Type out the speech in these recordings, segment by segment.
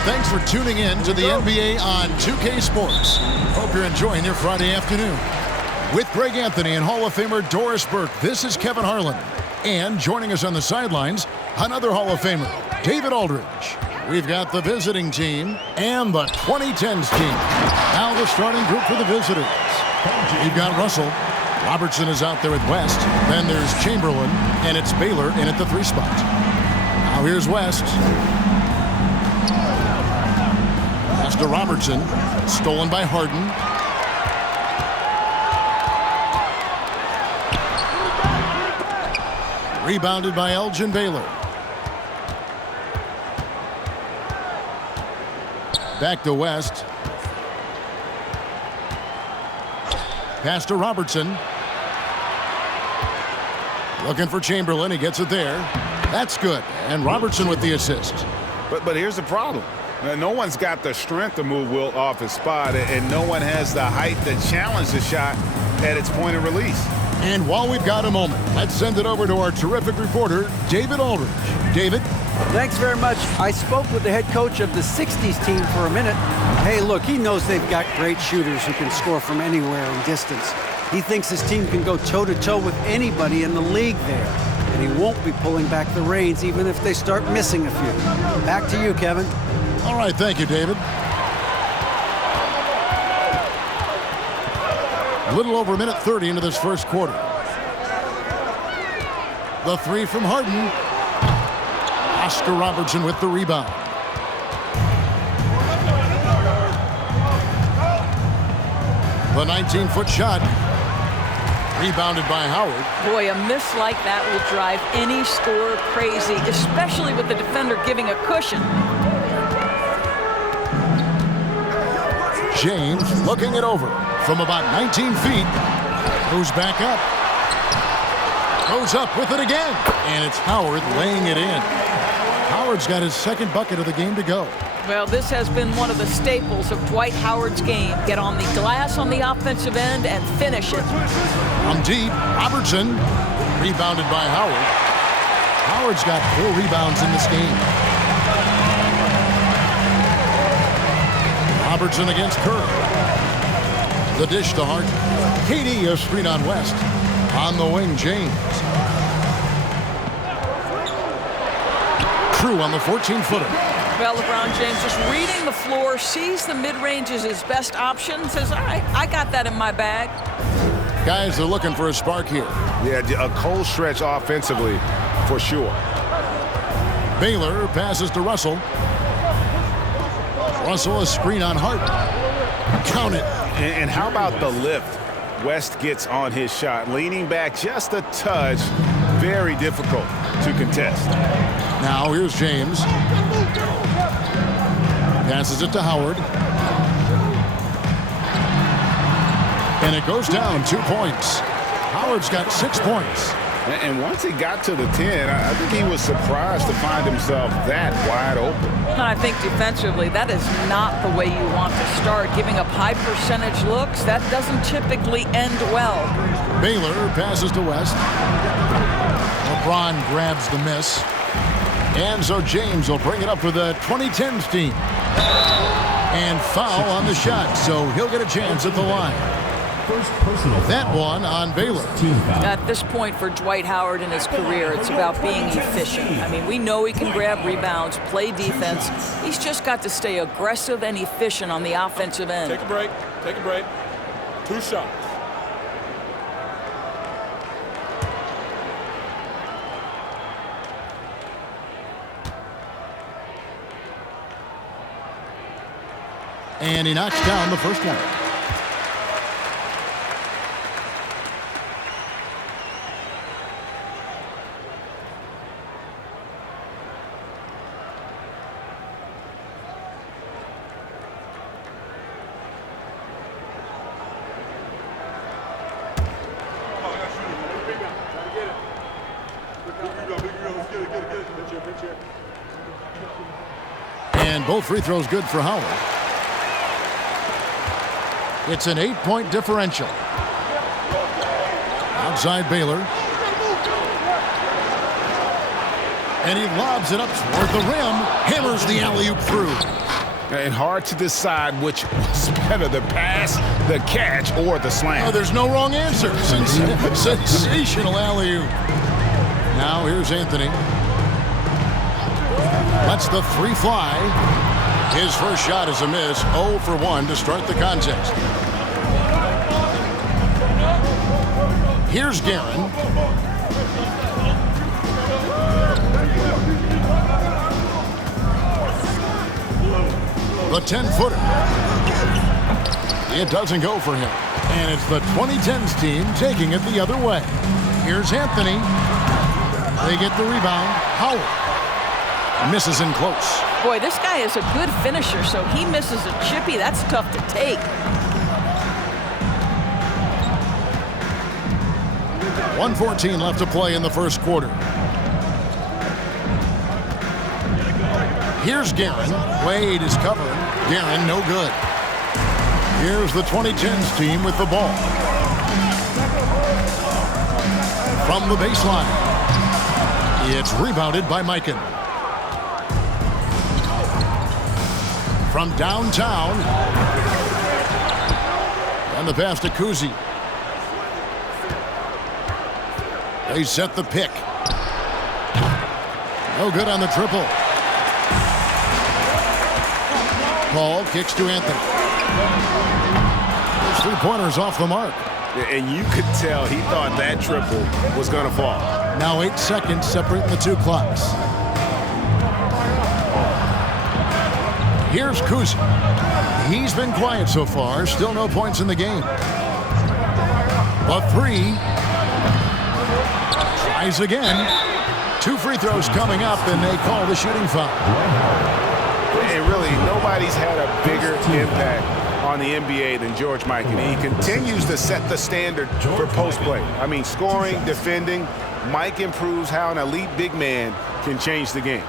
and thanks for tuning in to the NBA on 2K Sports. Hope you're enjoying your Friday afternoon. With Greg Anthony and Hall of Famer Doris Burke, this is Kevin Harlan. And joining us on the sidelines, another Hall of Famer, David Aldridge. We've got the visiting team and the 2010's team. Now the starting group for the visitors. We've got Russell. Robertson is out there with West. Then there's Chamberlain, and it's Baylor in at the 3 spot. Now here's West. Pass to Robertson. Stolen by Harden. Rebounded by Elgin Baylor. Back to West. Pass to Robertson. Looking for Chamberlain. He gets it there. That's good. And Robertson with the assist. But here's the problem. No one's got the strength to move Wilt off his spot, and no one has the height to challenge the shot at its point of release. And while we've got a moment, let's send it over to our terrific reporter, David Aldridge. David? Thanks very much. I spoke with the head coach of the 60's team for a minute. Hey, look, he knows they've got great shooters who can score from anywhere in distance. He thinks his team can go toe-to-toe with anybody in the league there. And he won't be pulling back the reins even if they start missing a few. Back to you, Kevin. All right, thank you, David. A little over a minute 30 into this first quarter. The 3 from Harden. Oscar Robertson with the rebound. The 19-foot shot. Rebounded by Howard. Boy, a miss like that will drive any scorer crazy, especially with the defender giving a cushion. James looking it over from about 19 feet. Goes back up. Goes up with it again. And it's Howard laying it in. Howard's got his second bucket of the game to go. Well, this has been one of the staples of Dwight Howard's game. Get on the glass on the offensive end and finish it. From deep, Robertson. Rebounded by Howard. Howard's got 4 rebounds in this game. Robertson against Kerr. The dish to Hart. KD a screen on West. On the wing, James. True on the 14-footer. Well, LeBron James just reading the floor, sees the mid-range as his best option, says, all right, I got that in my bag. Guys are looking for a spark here. Yeah, a cold stretch offensively, for sure. Baylor passes to Russell. Russell a screen on Hart. Count it. And how about the lift West gets on his shot? Leaning back just a touch. Very difficult to contest. Now here's James. Passes it to Howard. And it goes down 2 points. Howard's got 6 points. And once he got to the 10, I think he was surprised to find himself that wide open. And I think defensively, that is not the way you want to start. Giving up high percentage looks, that doesn't typically end well. Baylor passes to West. LeBron grabs the miss. And so James will bring it up for the 2010's team. And foul on the shot, so he'll get a chance at the line. That one on Baylor. At this point for Dwight Howard in his career, it's about being efficient. I mean, we know he can grab rebounds, play defense. He's just got to stay aggressive and efficient on the offensive end. Take a break. Take a break. 2 shots. And he knocks down the first one. And both free throws good for Howard. It's an 8-point differential. Outside Baylor. And he lobs it up toward the rim. Hammers the alley-oop through. And hard to decide which was better, the pass, the catch, or the slam. Oh, there's no wrong answer. Sensational alley-oop. Now here's Anthony. Lets the three fly. His first shot is a miss. 0 for 1 to start the contest. Here's Guerin. The 10-footer. It doesn't go for him. And it's the 2010's team taking it the other way. Here's Anthony. They get the rebound. Howard misses in close. Boy, this guy is a good finisher, so he misses a chippy. That's tough to take. .114 left to play in the first quarter. Here's Guerin. Wade is covering. Guerin, no good. Here's the 2010's team with the ball. From the baseline. It's rebounded by Mikan. From downtown. And the pass to Kuzi. They set the pick. No good on the triple. Paul kicks to Anthony. Those three-pointers off the mark. And you could tell he thought that triple was going to fall. Now 8 seconds separating the two clocks. Here's Kuzi. He's been quiet so far. Still no points in the game. The three. Tries again. 2 free throws coming up, and they call the shooting foul. And really, nobody's had a bigger impact on the NBA than George Mikan. He continues to set the standard for post play. I mean, scoring, defending. Mike improves how an elite big man can change the game.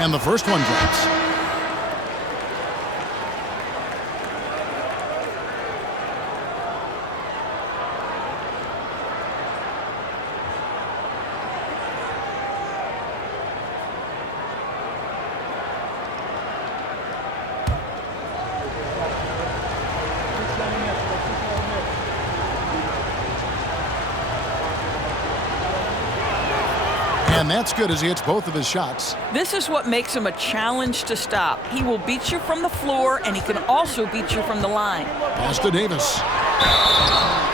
And the first one drops. And that's good as he hits both of his shots. This is what makes him a challenge to stop. He will beat you from the floor, and he can also beat you from the line. Pass to Davis.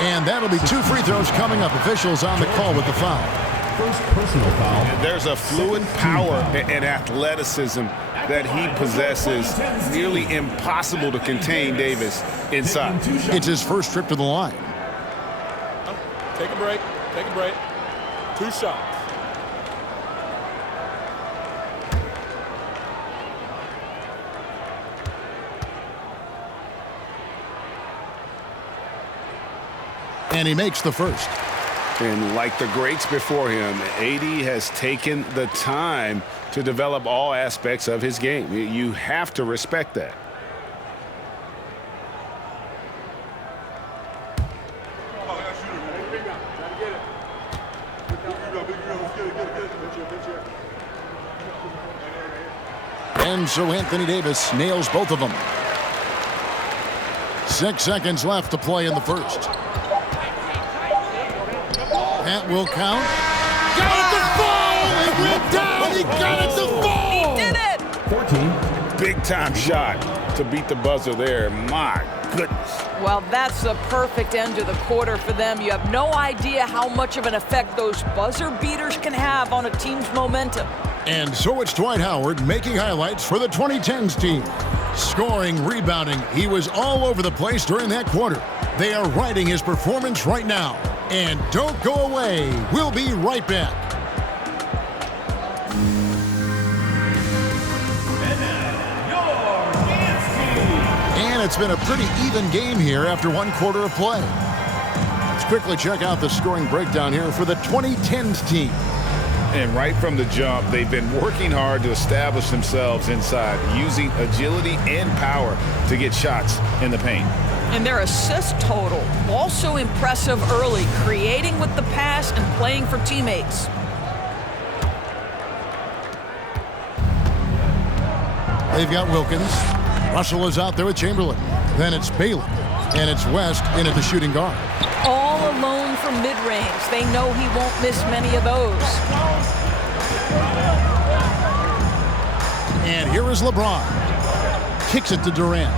And that'll be 2 free throws coming up. Officials on the call with the foul. First personal foul. There's a fluid power and athleticism that he possesses. Nearly impossible to contain Davis inside. It's his first trip to the line. Take a break. Take a break. 2 shots. And he makes the first. And like the greats before him, AD has taken the time to develop all aspects of his game. You have to respect that. And so Anthony Davis nails both of them. 6 seconds left to play in the first. That will count. Got it to fall! It went down! He got it to fall! He did it! 14. Big time shot to beat the buzzer there. My goodness. Well, that's the perfect end to the quarter for them. You have no idea how much of an effect those buzzer beaters can have on a team's momentum. And so it's Dwight Howard making highlights for the 2010's team. Scoring, rebounding, he was all over the place during that quarter. They are riding his performance right now. And don't go away. We'll be right back. And it's been a pretty even game here after 1 quarter of play. Let's quickly check out the scoring breakdown here for the 2010's team. And right from the jump, they've been working hard to establish themselves inside, using agility and power to get shots in the paint. And their assist total, also impressive early, creating with the pass and playing for teammates. They've got Wilkins. Russell is out there with Chamberlain. Then it's Baylor. And it's West in at the shooting guard. All alone from mid-range. They know he won't miss many of those. And here is LeBron. Kicks it to Durant.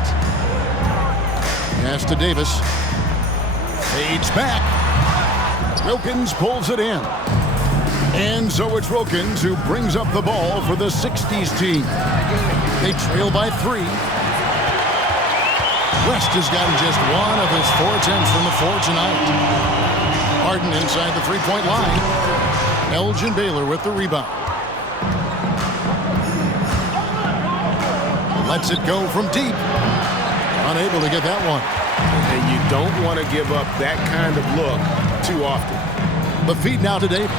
Pass to Davis. Fades back. Wilkins pulls it in. And so it's Wilkins who brings up the ball for the 60's team. They trail by 3. West has gotten just 1 of his 4 attempts from the floor tonight. Harden inside the three-point line. Elgin Baylor with the rebound. Lets it go from deep. Unable to get that one. And you don't want to give up that kind of look too often. The feed now to Davis.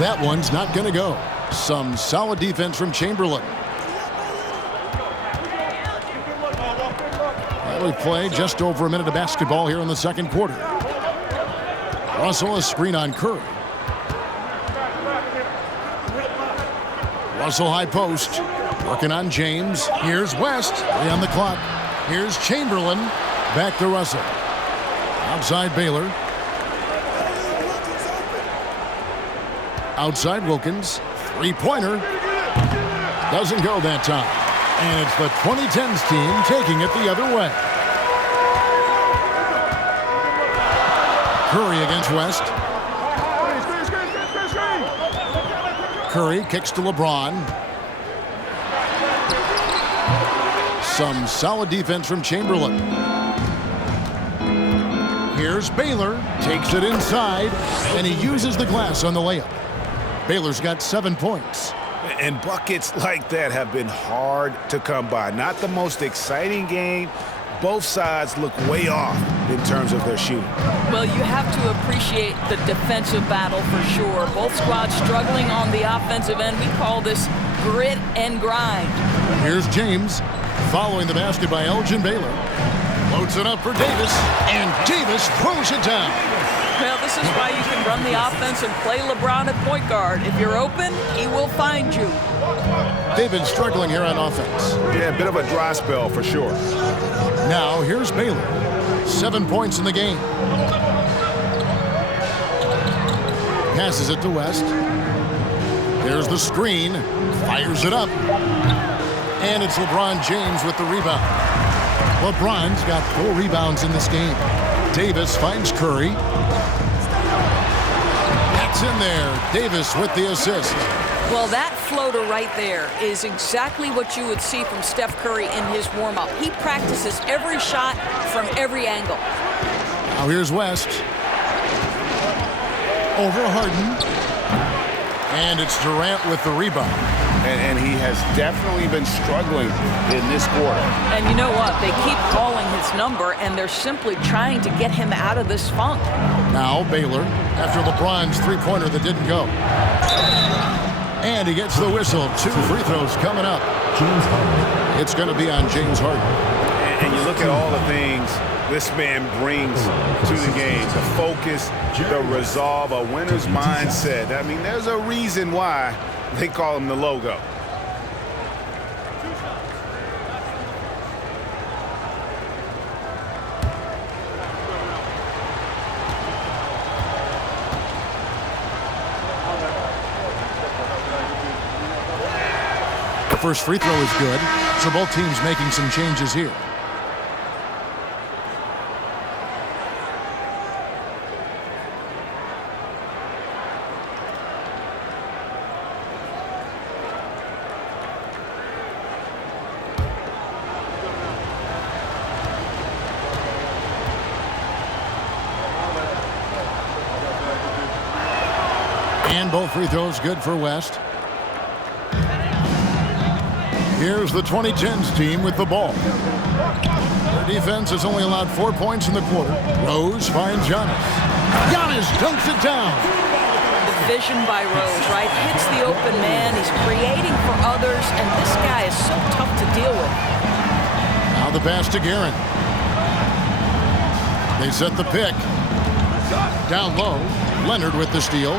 That one's not going to go. Some solid defense from Chamberlain. We play just over a minute of basketball here in the second quarter. Russell a screen on Curry. Russell high post. Working on James. Here's West. 3 on the clock. Here's Chamberlain. Back to Russell. Outside Baylor. Outside Wilkins. Three-pointer. Doesn't go that time. And it's the 2010's team taking it the other way. Curry against West. Curry kicks to LeBron. Some solid defense from Chamberlain. Here's Baylor. Takes it inside. And he uses the glass on the layup. Baylor's got 7 points. And buckets like that have been hard to come by. Not the most exciting game. Both sides look way off in terms of their shooting. Well, you have to appreciate the defensive battle for sure. Both squads struggling on the offensive end. We call this grit and grind. Here's James following the basket by Elgin Baylor. Loads it up for Davis, and Davis throws it down. Well, this is why you can run the offense and play LeBron at point guard. If you're open, he will find you. They've been struggling here on offense. Yeah, a bit of a dry spell for sure. Now, here's Baylor. 7 points in the game. Passes it to West. There's the screen. Fires it up. And it's LeBron James with the rebound. LeBron's got 4 rebounds in this game. Davis finds Curry. That's in there. Davis with the assist. Well, that floater right there is exactly what you would see from Steph Curry in his warm-up. He practices every shot from every angle. Now here's West. Over Harden. And it's Durant with the rebound. And he has definitely been struggling in this quarter. And you know what? They keep calling his number, and they're simply trying to get him out of this funk. Now Baylor, after LeBron's three-pointer that didn't go. And he gets the whistle. 2 free throws coming up. James Harden. It's going to be on James Harden. And you look at all the things this man brings to the game. The focus, the resolve, a winner's mindset. I mean, there's a reason why they call him the logo. The first free throw is good, so both teams making some changes here. And both free throws good for West. Here's the 2010's team with the ball. Their defense has only allowed 4 points in the quarter. Rose finds Giannis. Giannis dunks it down. The vision by Rose, right? Hits the open man. He's creating for others, and this guy is so tough to deal with. Now the pass to Guerin. They set the pick. Down low. Leonard with the steal.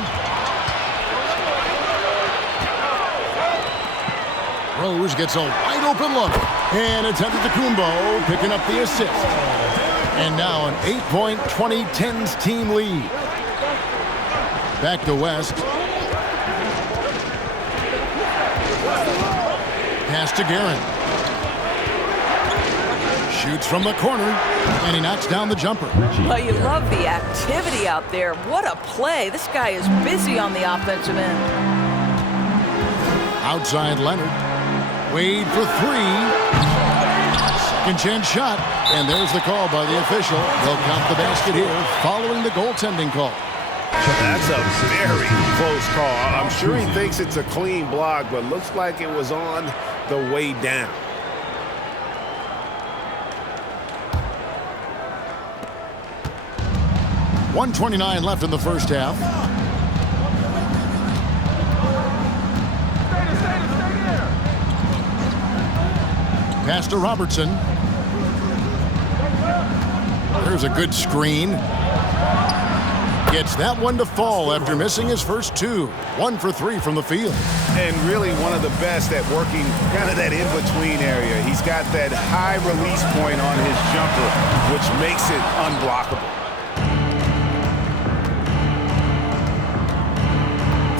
Rose gets a wide open look. And it's Antetokounmpo picking up the assist. And now an 8-point 2010's team lead. Back to West. Pass to Guerin. Shoots from the corner, and he knocks down the jumper. Well, you love the activity out there. What a play. This guy is busy on the offensive end. Outside Leonard. Wade for three. Second chance shot. And there's the call by the official. They'll count the basket here following the goaltending call. That's a very close call. I'm sure he thinks it's a clean block, but looks like it was on the way down. .129 left in the first half. Pass to Robertson. There's a good screen. Gets that one to fall after missing his first two. 1 for 3 from the field. And really one of the best at working kind of that in-between area. He's got that high release point on his jumper, which makes it unblockable.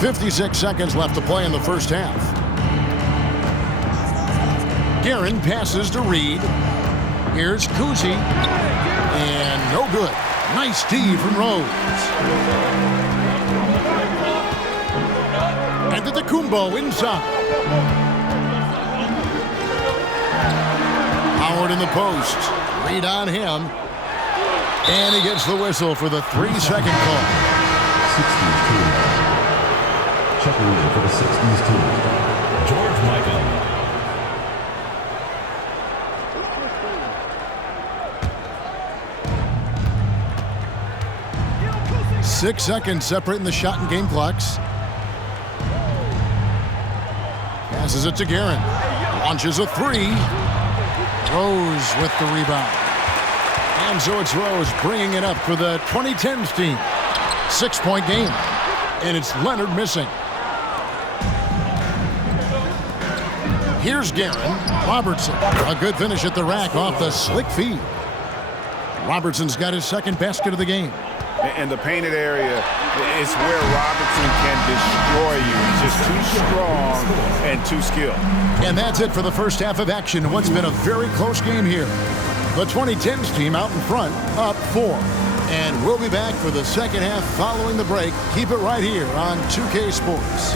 56 seconds left to play in the first half. Guerin passes to Reed. Here's Kuzi. And no good. Nice D from Rose. And Antetokounmpo inside. Howard in the post. Reed on him. And he gets the whistle for the 3-second call. 60's team. Checking in for the 60's team. George Michael. 6 seconds separating the shot and game clocks. Passes it to Guerin. Launches a three. Rose with the rebound. And so it's Rose bringing it up for the 2010's team. 6-point game. And it's Leonard missing. Here's Guerin. Robertson. A good finish at the rack off the slick feed. Robertson's got his second basket of the game. And the painted area is where Robertson can destroy you. He's just too strong and too skilled. And that's it for the first half of action. What's been a very close game here. The 2010's team out in front, up 4. And we'll be back for the second half following the break. Keep it right here on 2K Sports.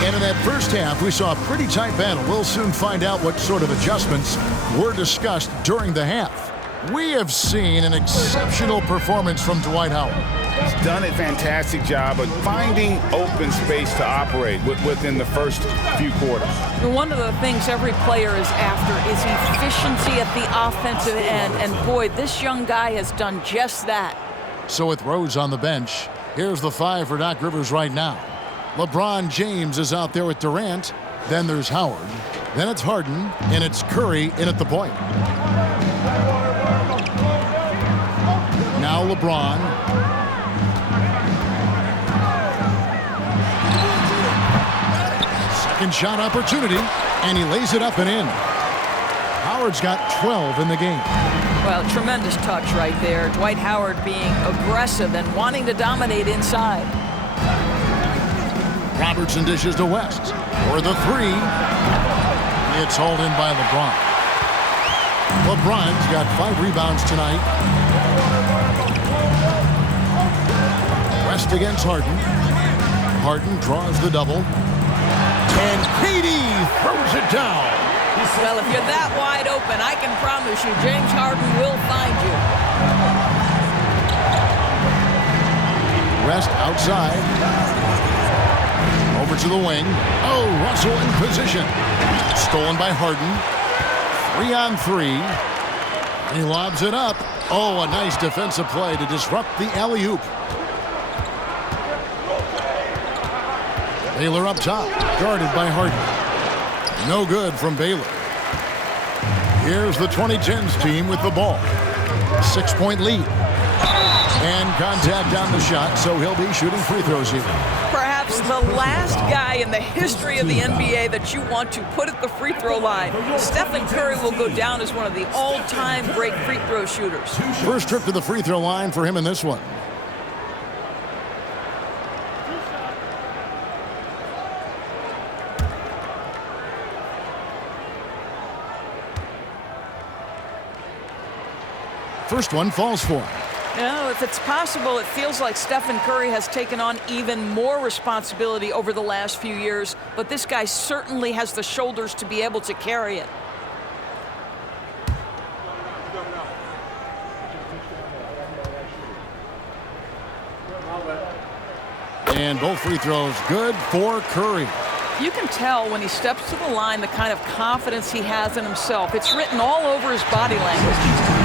And in that first half, we saw a pretty tight battle. We'll soon find out what sort of adjustments were discussed during the half. We have seen an exceptional performance from Dwight Howard. He's done a fantastic job of finding open space to operate within the first few quarters. One of the things every player is after is efficiency at the offensive end. And boy, this young guy has done just that. So with Rose on the bench, here's the 5 for Doc Rivers right now. LeBron James is out there with Durant. Then there's Howard. Then it's Harden. And it's Curry in at the point. Now LeBron. Second shot opportunity. And he lays it up and in. Howard's got 12 in the game. Well, tremendous touch right there. Dwight Howard being aggressive and wanting to dominate inside. Robertson dishes to West for the three. It's hauled in by LeBron. LeBron's got 5 rebounds tonight. West against Harden. Harden draws the double. And Katie throws it down. Well, if you're that wide open, I can promise you James Harden will find you. West outside. Over to the wing. Oh, Russell in position. Stolen by Harden. 3-on-3. He lobs it up. Oh, a nice defensive play to disrupt the alley-oop. Baylor up top, guarded by Harden. No good from Baylor. Here's the 2010's team with the ball. 6-point lead. And contact on the shot, so he'll be shooting free throws here. Perhaps the last guy in the history of the NBA that you want to put at the free throw line. Stephen Curry will go down as one of the all-time great free throw shooters. First trip to the free throw line for him in this one. First one falls for him. You know, if it's possible, it feels like Stephen Curry has taken on even more responsibility over the last few years, but this guy certainly has the shoulders to be able to carry it. And both free throws good for Curry. You can tell when he steps to the line the kind of confidence he has in himself. It's written all over his body language.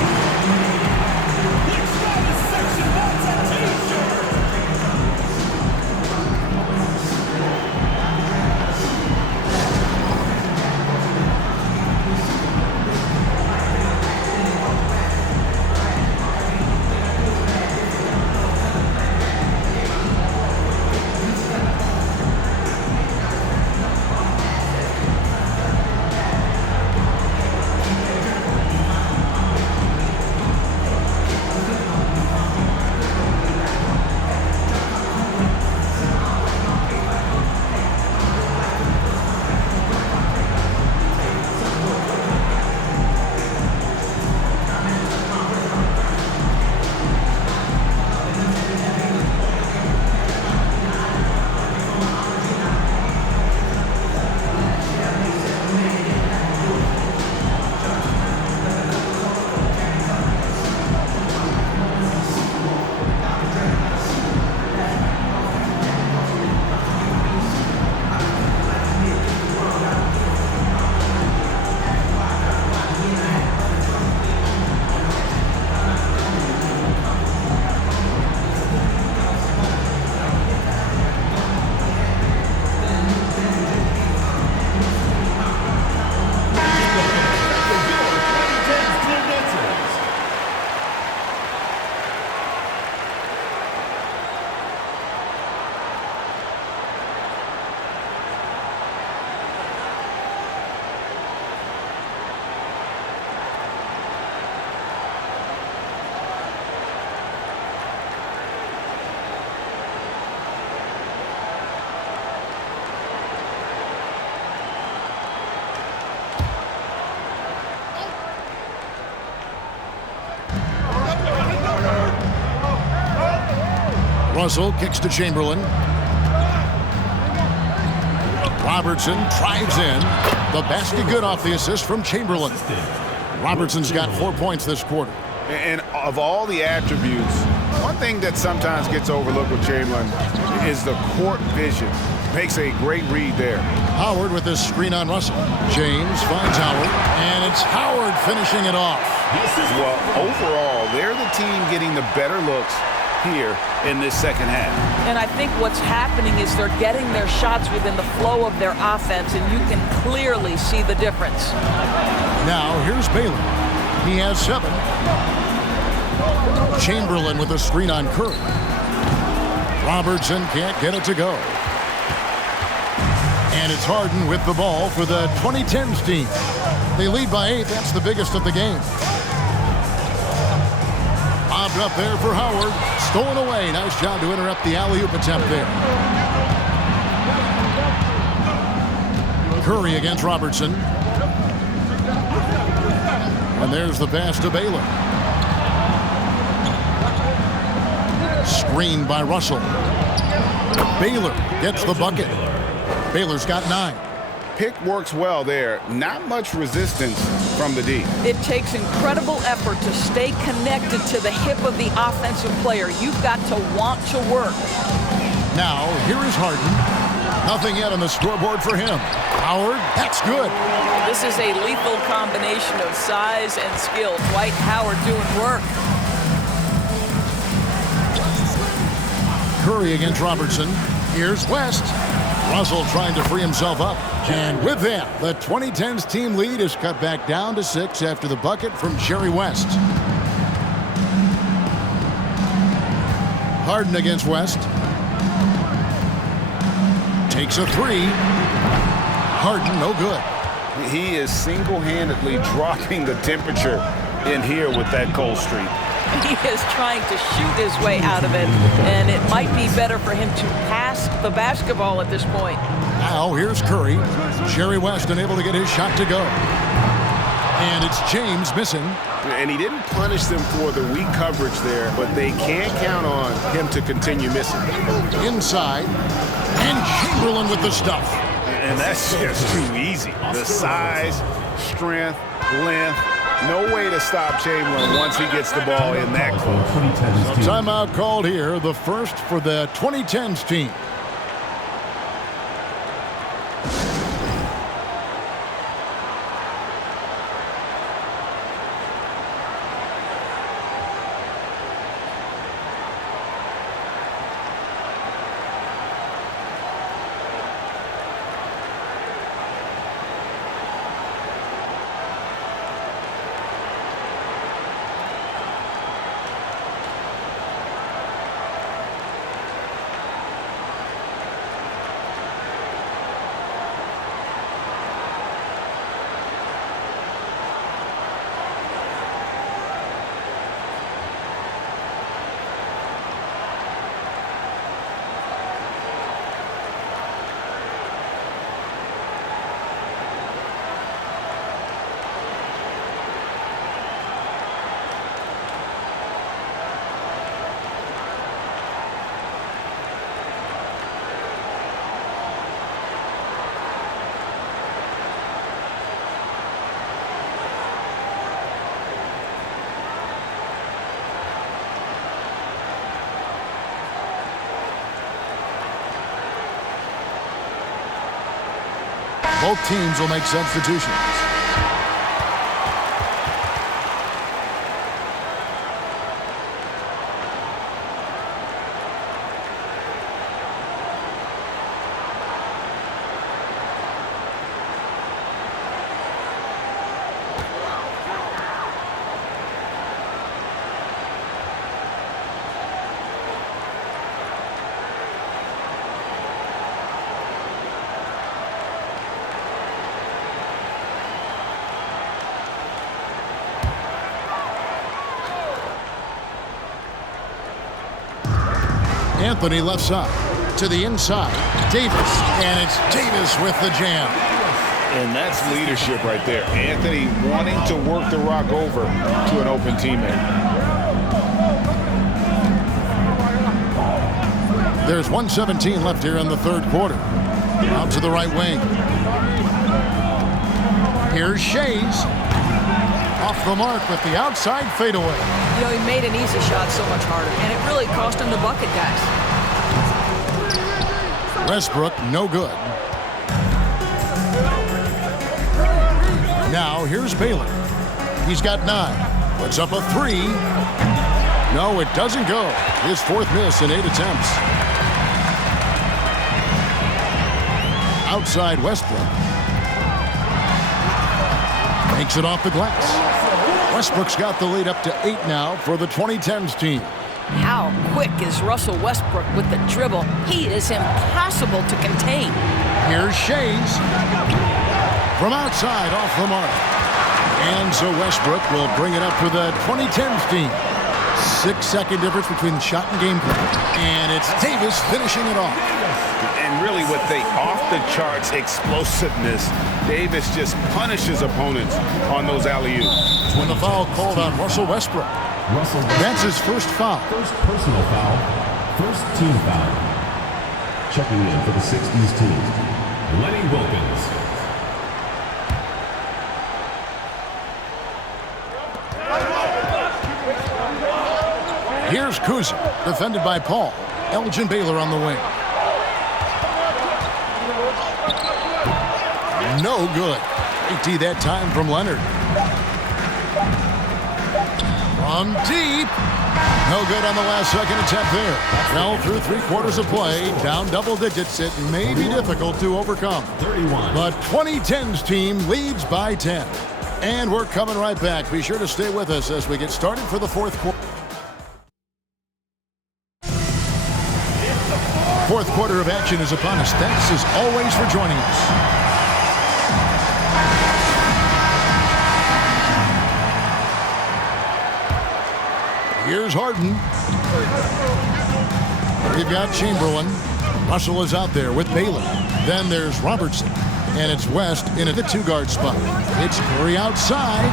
Russell kicks to Chamberlain. Robertson drives in. The basket good off the assist from Chamberlain. Robertson's got 4 points this quarter. And of all the attributes, one thing that sometimes gets overlooked with Chamberlain is the court vision. Makes a great read there. Howard with this screen on Russell. James finds Howard, and it's Howard finishing it off. Well, overall, they're the team getting the better looks here in this second half. And I think what's happening is they're getting their shots within the flow of their offense, and you can clearly see the difference. Now here's Baylor. He has 7. Chamberlain with a screen on Curry. Robertson can't get it to go. And it's Harden with the ball for the 2010's team. They lead by 8. That's the biggest of the game. Lobbed up there for Howard. Stolen away. Nice job to interrupt the alley-oop attempt there. Curry against Robertson. And there's the pass to Baylor. Screened by Russell. Baylor gets the bucket. Baylor's got 9. Pick works well there. Not much resistance from the D. It takes incredible effort to stay connected to the hip of the offensive player. You've got to want to work. Now, here is Harden. Nothing yet on the scoreboard for him. Howard, that's good. This is a lethal combination of size and skill. Dwight Howard doing work. Curry against Robertson. Here's West. Russell trying to free himself up. And with that, the 2010's team lead is cut back down to 6 after the bucket from Jerry West. Harden against West. Takes a 3. Harden, no good. He is single-handedly dropping the temperature in here with that cold streak. He is trying to shoot his way out of it, and it might be better for him to pass the basketball at this point. Now here's Curry. Jerry West unable to get his shot to go. And it's James missing. And he didn't punish them for the weak coverage there, but they can't count on him to continue missing. Inside. And Chamberlain with the stuff. And that's just too easy. The size, strength, length. No way to stop Chamberlain once he gets the ball in that close. Timeout called here, the first for the 2010's team. Both teams will make substitutions. Anthony left side to the inside. Davis, and it's Davis with the jam. And that's leadership right there. Anthony wanting to work the rock over to an open teammate. There's 1:17 left here in the third quarter. Out to the right wing. Here's Shays. Off the mark with the outside fadeaway. You know, he made an easy shot so much harder, and it really cost him the bucket, guys. Westbrook, no good. Now here's Baylor. He's got 9. Puts up a 3. No, it doesn't go. His 4th miss in 8 attempts. Outside Westbrook. Makes it off the glass. Westbrook's got the lead up to 8 now for the 2010's team. How quick is Russell Westbrook with the dribble? He is impossible to contain. Here's Shays. From outside, off the mark. And so Westbrook will bring it up for the 2010's team. 6-second difference between the shot and game clock. And it's Davis finishing it off. And really with the off-the-charts explosiveness, Davis just punishes opponents on those alley-oops. When the foul called on Russell Westbrook. That's his first foul. First personal foul. First team foul. Checking in for the 60s team, Lenny Wilkins. Here's Kuzma, defended by Paul. Elgin Baylor on the wing. No good. 80 that time from Leonard. From deep. No good on the last second attempt there. Well, through 3/4 of play, down double digits, it may be difficult to overcome. 31. But 2010's team leads by 10. And we're coming right back. Be sure to stay with us as we get started for the fourth quarter. Fourth quarter of action is upon us. Thanks as always for joining us. Here's Harden. We've got Chamberlain. Russell is out there with Baylor. Then there's Robertson. And it's West in at the 2-guard spot. It's Curry outside.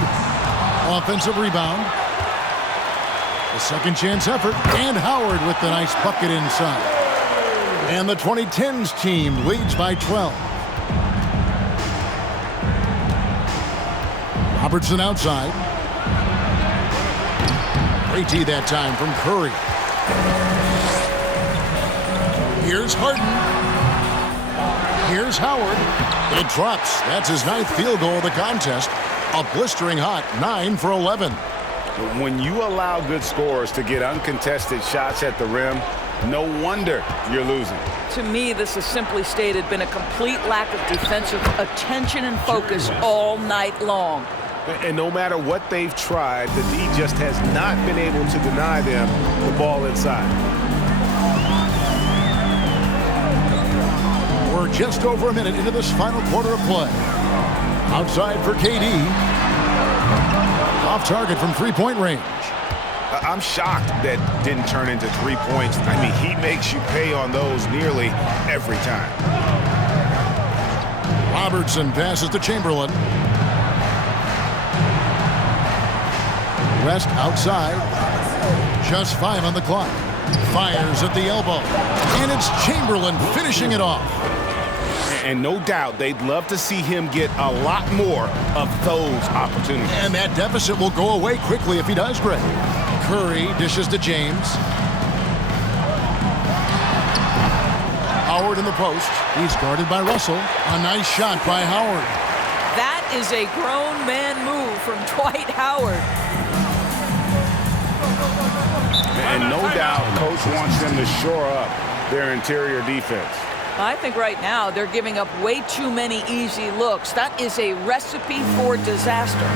Offensive rebound. A second chance effort. And Howard with the nice bucket inside. And the 2010's team leads by 12. Robertson outside. Great D that time from Curry. Here's Harden. Here's Howard. It drops. That's his 9th field goal of the contest. A blistering hot 9 for 11. When you allow good scorers to get uncontested shots at the rim, no wonder you're losing. To me, this has simply stated been a complete lack of defensive attention and focus all night long. And no matter what they've tried, the D just has not been able to deny them the ball inside. We're just over a minute into this final quarter of play. Outside for KD. Off target from 3-point range. I'm shocked that didn't turn into 3 points. I mean, he makes you pay on those nearly every time. Robertson passes to Chamberlain. West outside. Just 5 on the clock. Fires at the elbow. And it's Chamberlain finishing it off. And no doubt they'd love to see him get a lot more of those opportunities. And that deficit will go away quickly if he does, Greg. Curry dishes to James. Howard in the post. He's guarded by Russell. A nice shot by Howard. That is a grown man move from Dwight Howard. And no doubt coach wants them to shore up their interior defense. I think right now they're giving up way too many easy looks. That is a recipe for disaster.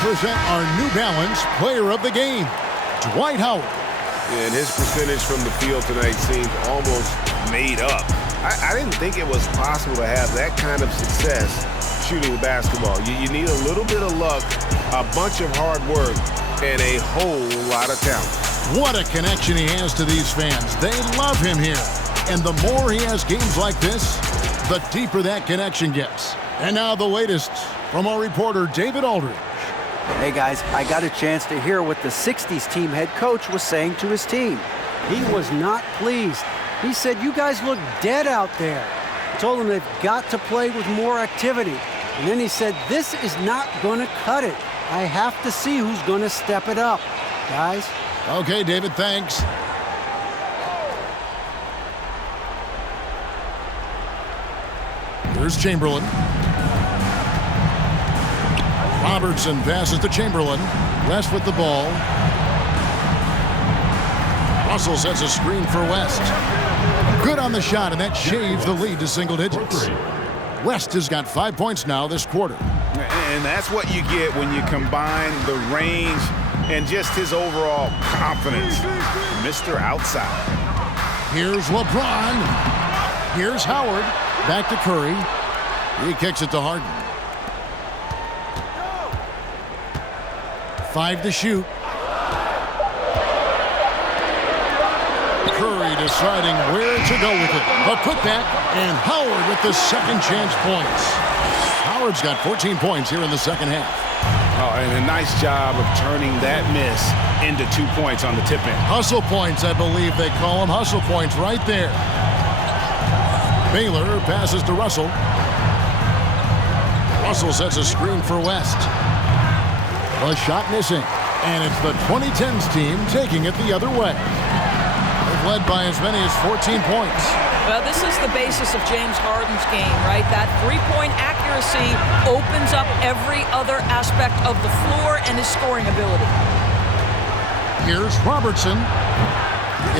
Present our New Balance Player of the Game, Dwight Howard. And his percentage from the field tonight seems almost made up. I didn't think it was possible to have that kind of success shooting the basketball. You need a little bit of luck, a bunch of hard work, and a whole lot of talent. What a connection he has to these fans. They love him here. And the more he has games like this, the deeper that connection gets. And now the latest from our reporter, David Aldridge. Hey guys, I got a chance to hear what the 60s team head coach was saying to his team. He was not pleased. He said, you guys look dead out there. He told them they've got to play with more activity. And then he said, this is not going to cut it. I have to see who's going to step it up. Guys? Okay, David, thanks. Here's Chamberlain. Robertson passes to Chamberlain. West with the ball. Russell sets a screen for West. Good on the shot, and that shaves the lead to single digits. West has got 5 points now this quarter. And that's what you get when you combine the range and just his overall confidence. Mr. Outside. Here's LeBron. Here's Howard. Back to Curry. He kicks it to Harden. 5 to shoot. Curry deciding where to go with it. A putback, and Howard with the second chance points. Howard's got 14 points here in the second half. Oh, and a nice job of turning that miss into 2 points on the tip in. Hustle points, I believe they call them. Hustle points right there. Baylor passes to Russell. Russell sets a screen for West. A shot missing, and it's the 2010's team taking it the other way. They've led by as many as 14 points. Well, this is the basis of James Harden's game, right? That three-point accuracy opens up every other aspect of the floor and his scoring ability. Here's Robertson.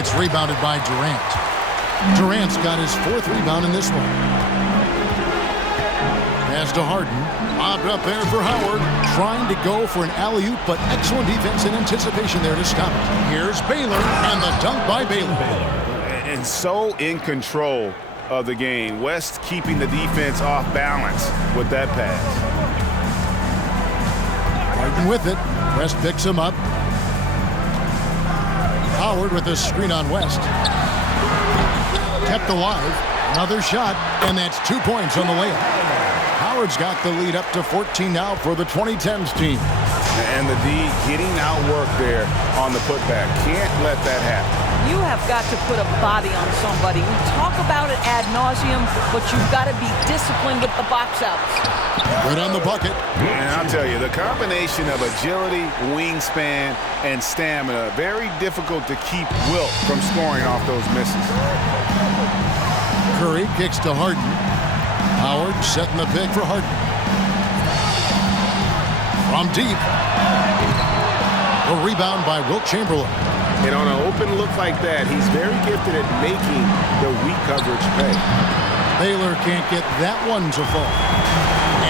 It's rebounded by Durant. Durant's got his 4th rebound in this one. Pass to Harden. Lobbed up there for Howard. Trying to go for an alley-oop, but excellent defense and anticipation there to stop it. Here's Baylor, and the dunk by Baylor. And so in control of the game. West keeping the defense off balance with that pass. Harden with it. West picks him up. Howard with a screen on West. Kept alive. Another shot, and that's 2 points on the layup. Howard's got the lead up to 14 now for the 2010's team. And the D getting outwork there on the putback. Can't let that happen. You have got to put a body on somebody. We talk about it ad nauseum, but you've got to be disciplined with the box outs. Good on the bucket. And I'll tell you, the combination of agility, wingspan, and stamina, very difficult to keep Wilt from scoring off those misses. Curry kicks to Harden. Howard setting the pick for Harden. From deep. A rebound by Wilt Chamberlain. And on an open look like that, he's very gifted at making the weak coverage pay. Baylor can't get that one to fall.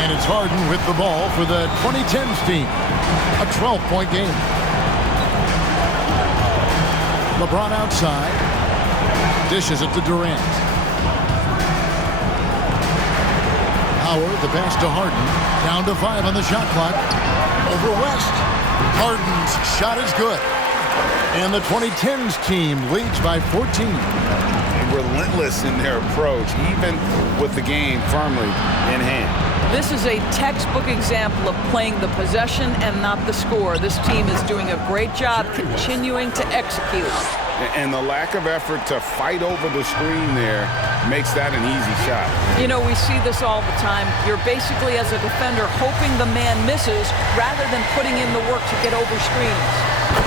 And it's Harden with the ball for the 2010's team. A 12-point game. LeBron outside. Dishes it to Durant. Howard, the pass to Harden. Down to 5 on the shot clock. Over West. Harden's shot is good. And the 2010's team leads by 14. Relentless in their approach, even with the game firmly in hand. This is a textbook example of playing the possession and not the score. This team is doing a great job continuing to execute. And the lack of effort to fight over the screen there makes that an easy shot. You know, we see this all the time. You're basically, as a defender, hoping the man misses rather than putting in the work to get over screens.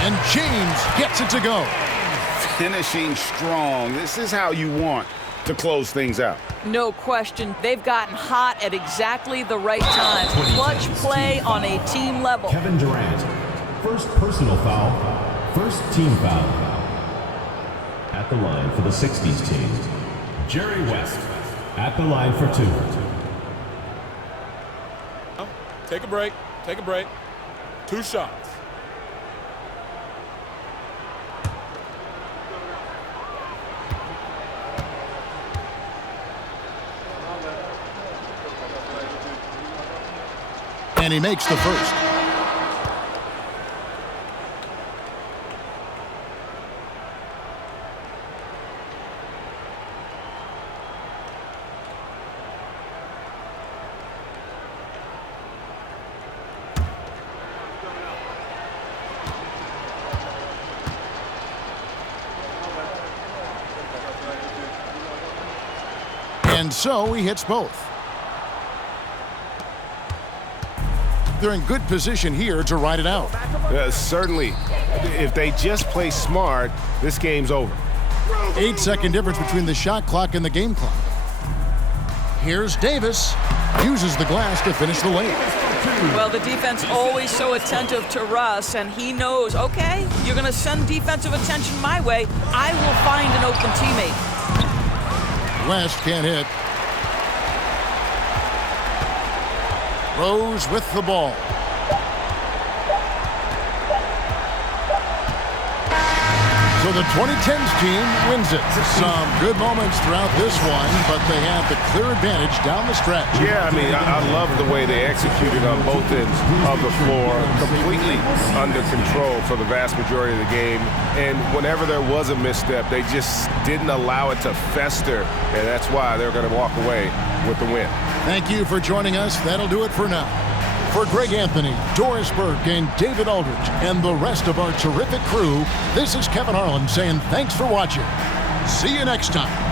And James gets it to go. Finishing strong. This is how you want to close things out. No question. They've gotten hot at exactly the right time. Clutch play on a team level. Kevin Durant, first personal foul, first team foul. At the line for the 60s team, Jerry West at the line for 2. Take a break. Take a break. 2 shots. And he makes the first. And so he hits both. They're in good position here to ride it out. Certainly, if they just play smart, this game's over. 8-second difference between the shot clock and the game clock. Here's Davis. Uses the glass to finish the lane. Well, the defense always so attentive to Russ, and he knows, okay, you're going to send defensive attention my way. I will find an open teammate. West can't hit. Rose with the ball. So the 2010's team wins it. Some good moments throughout this one, but they have the clear advantage down the stretch. Yeah, I mean, I love the way they executed on both ends of the floor, completely under control for the vast majority of the game. And whenever there was a misstep, they just didn't allow it to fester, and that's why they're going to walk away with the win. Thank you for joining us. That'll do it for now. For Greg Anthony, Doris Burke, and David Aldridge, and the rest of our terrific crew, this is Kevin Harlan saying thanks for watching. See you next time.